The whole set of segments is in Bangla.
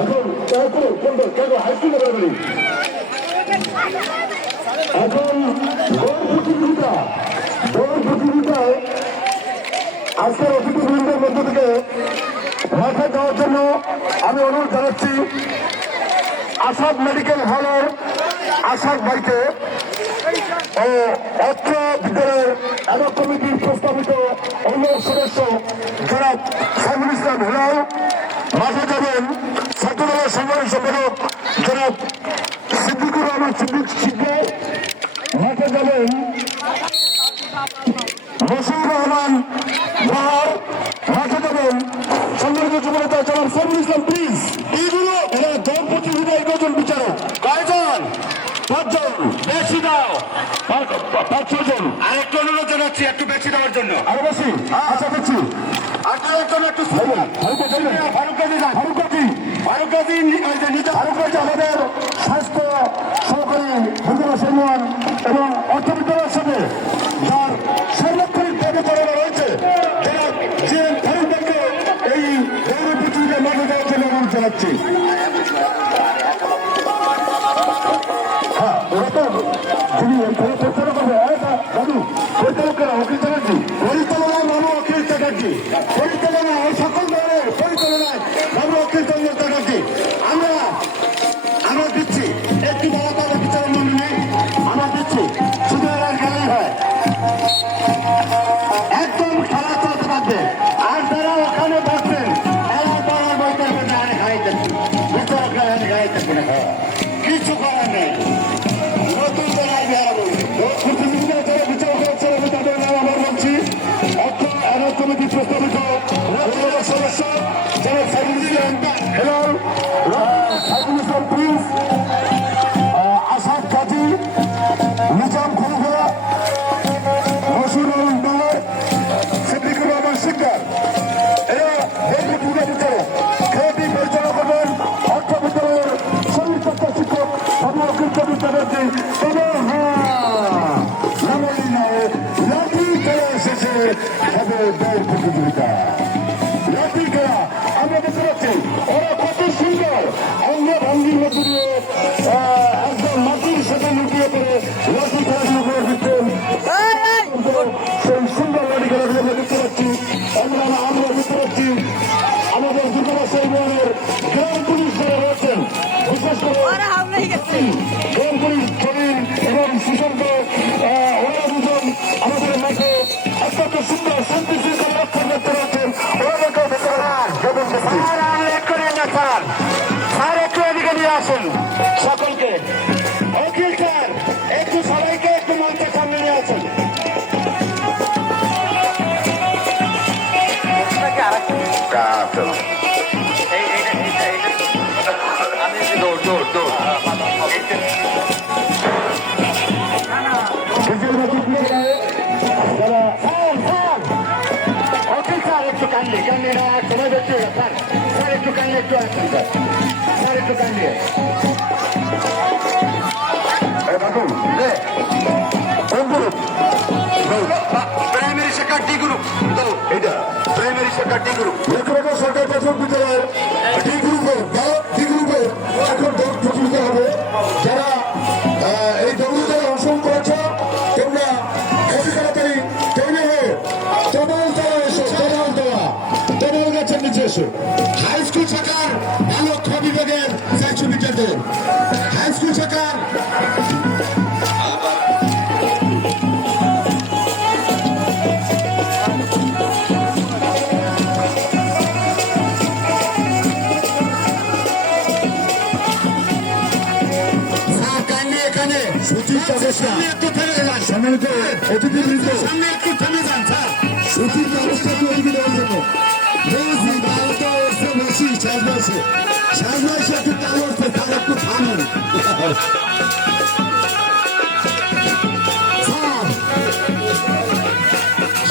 এখন হাইস্কুল বরাবরই এখন দৌড় প্রতিযোগিতায় আজকের অতিথিবৃন্দের মধ্য থেকে মাঠে যাওয়ার জন্য আমি অনুরোধ জানাচ্ছি আসাদ মেডিকেল হলের আসাদ ভাইকে ও অত্র বিদ্যালয়ের একক কমিটির প্রস্তাবিত অন্য সদস্য জনাব সাইফুল ইসলাম হেলাল মাঠে যাবেন ছাত্রদলের সংগ্রামী সম্পাদক জনাব সিদ্দিকুর রহমান সিদ্দিক মাঠে যাবেন মশিউর রহমান বাহার মাঠে যাবেন সম্মানিত যুবনেতা জনাব সাইফুল ইসলাম প্লিজ এইগুলো এরা দল প্রতিযোগিতায় কজন বিচারক কয়জন 5 জন বেশি দাও 5 জন আরেকটু অনুরোধ জানাচ্ছি একটু বেশি দেওয়ার জন্য আরো বেশি আচ্ছা দিচ্ছি আর একজন একটু ফারুক গাজী আমাদের স্বাস্থ্য সহকারী সম্মান এবং অর্থ বিদ্যালয়ের সাথে যার সার্বক্ষণিক পদে করানো রয়েছে যে ফারুককে এই দৌড় প্রতিযোগিতায় মাঠে যাওয়ার জন্য অনুরোধ জানাচ্ছি পরিচালনা সকল দলের পরিচালনায় বাবু অখিল চন্দ্র চ্যাটার্জি আমরা দিচ্ছি একটি বড় দলের বিচারক মন্ডলী আমরা দিচ্ছি শুধু এর খেলাই হয় একদম খেলা চলতে পারবে আর যারা ওখানে বসবেন এরা পড়ার বইতে খাইতেন বিচারক খাইতেন কিছু করার নেই নতুন জেলায় বেড়াবো যারা বিচার করছেন আমি তাদের নাম আবার বলছি কমিটি প্রস্তাবিত সদস্য যারা সাইফুল ইসলাম হেলাল সাইফুল ইসলাম প্রিন্স আসাদ গাজী নিজাম খলিফা মশিউর রহমান বাহার সিদ্দিকুর রহমান সিকদার এরা দৌড় বিচারক খেলাটি পরিচালনা করবেন অর্থ বিদ্যালয়ের শরীর চর্চা শিক্ষক বাবু অখিল চন্দ্র চ্যাটার্জি তবে লাঠি খেলা শেষে হবে দৌড় প্রতিযোগিতা লাঠি খেলা আমরা দেখতে পাচ্ছি ওরা কত সুন্দর অঙ্গ ভঙ্গির মধ্যে দিয়ে একদম মাটির সাথে লুকিয়ে পড়ে লাঠি খেলাগুলো করে দিচ্ছেন সেই সুন্দর লাঠি খেলাগুলো আমরা দেখতে পাচ্ছি আমরা দেখতে পাচ্ছি আমাদের যুবরাজ গ্রাম পুলিশ যারা রয়েছেন বিশেষ করে গ্রাম পুলিশ জমিন এবং সুশান্ত ওরা দুজন আমাদের মাঠে অত্যন্ত সুন্দর শান্তি শৃঙ্খলা রক্ষা করতে রয়েছেন ওনাদেরকেও স্যার একটু এদিকে নিয়ে আসুন সকলকে অখিল স্যার একটু সবাইকে একটু মঞ্চের সামনে নিয়ে আসুন সময় বেশি স্যার একটু কান্দি একটু আসুন স্যার একটু কান্দি প্রাইমারি শিক্ষা ডি গ্রুপ তো এটা প্রাইমারি শিক্ষা ডি গ্রুপ সরকার প্রথম বিদ্যালয়ের ডি গ্রুপে এখন দৌড় প্রতিযোগিতা হবে যারা এই দৌড়ে অংশগ্রহণ করেছ তোমরা অতি তাড়াতাড়ি তৈরি হয়ে তবল গাছের নিচে এসো হাই স্কুল শাখার ভালো খ বিভাগের 400 মিটার দৌড় হাই স্কুল শাখার এখানে অতিথিবৃন্দ সামনে একটু থেমে যান স্যার সঠিক ব্যবস্থা তৈরি দেওয়ার জন্য একটু তাল উঠছে তার একটু থামুন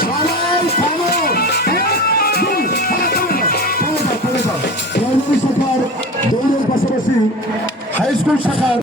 সবাই থামুন প্রাইমারি শাখার দৌড়ের পাশাপাশি হাই স্কুল শাখার